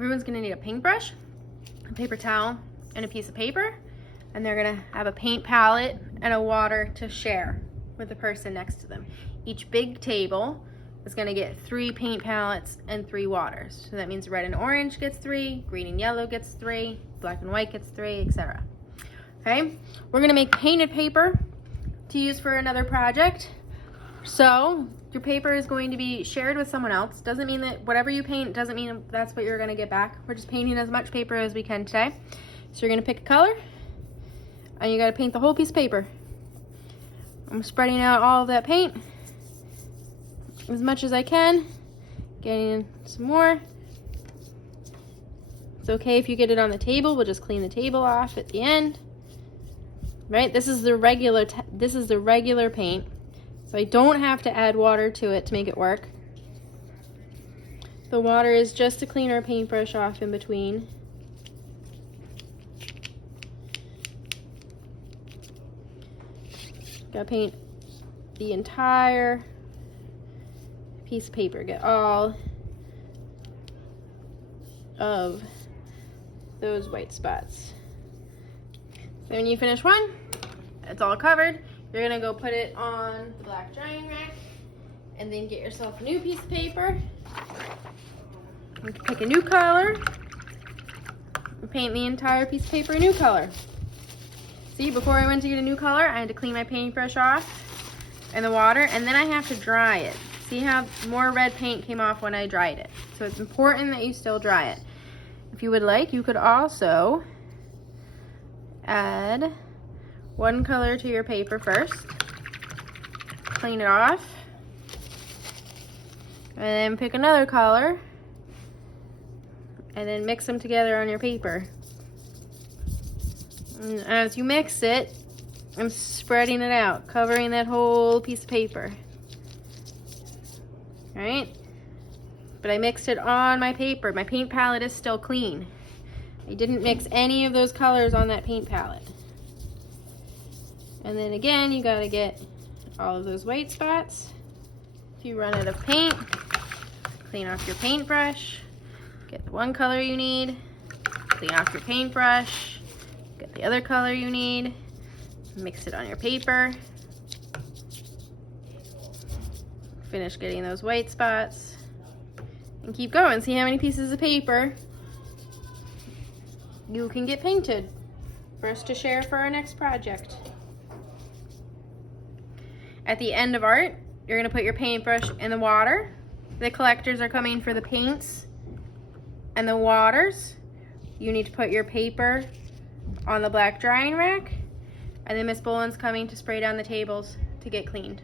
Everyone's gonna need a paintbrush, a paper towel, and a piece of paper, and they're gonna have a paint palette and a water to share with the person next to them. Each big table is gonna get 3 paint palettes and 3 waters. So that means red and orange gets 3, green and yellow gets 3, black and white gets 3, etc. Okay, we're gonna make painted paper to use for another project. So your paper is going to be shared with someone else. Doesn't mean that whatever you paint doesn't mean that's what you're gonna get back. We're just painting as much paper as we can today. So you're gonna pick a color and you gotta paint the whole piece of paper. I'm spreading out all of that paint as much as I can, getting some more. It's okay if you get it on the table. We'll just clean the table off at the end. Right, this is the regular paint. So I don't have to add water to it to make it work. The water is just to clean our paintbrush off in between. Gotta paint the entire piece of paper. Get all of those white spots. So when you finish one, it's all covered. You're gonna go put it on the black drying rack and then get yourself a new piece of paper. You can pick a new color and paint the entire piece of paper a new color. See, before I went to get a new color, I had to clean my paintbrush off in the water, and then I have to dry it. See how more red paint came off when I dried it. So it's important that you still dry it. If you would like, you could also add one color to your paper first, clean it off, and then pick another color, and then mix them together on your paper. And as you mix it, I'm spreading it out, covering that whole piece of paper. All right? But I mixed it on my paper. My paint palette is still clean. I didn't mix any of those colors on that paint palette. And then again, you gotta get all of those white spots. If you run out of paint, clean off your paintbrush, get the one color you need, clean off your paintbrush, get the other color you need, mix it on your paper, finish getting those white spots, and keep going. See how many pieces of paper you can get painted for us to share for our next project. At the end of art, you're gonna put your paintbrush in the water. The collectors are coming for the paints and the waters. You need to put your paper on the black drying rack, and then Miss Boland's coming to spray down the tables to get cleaned.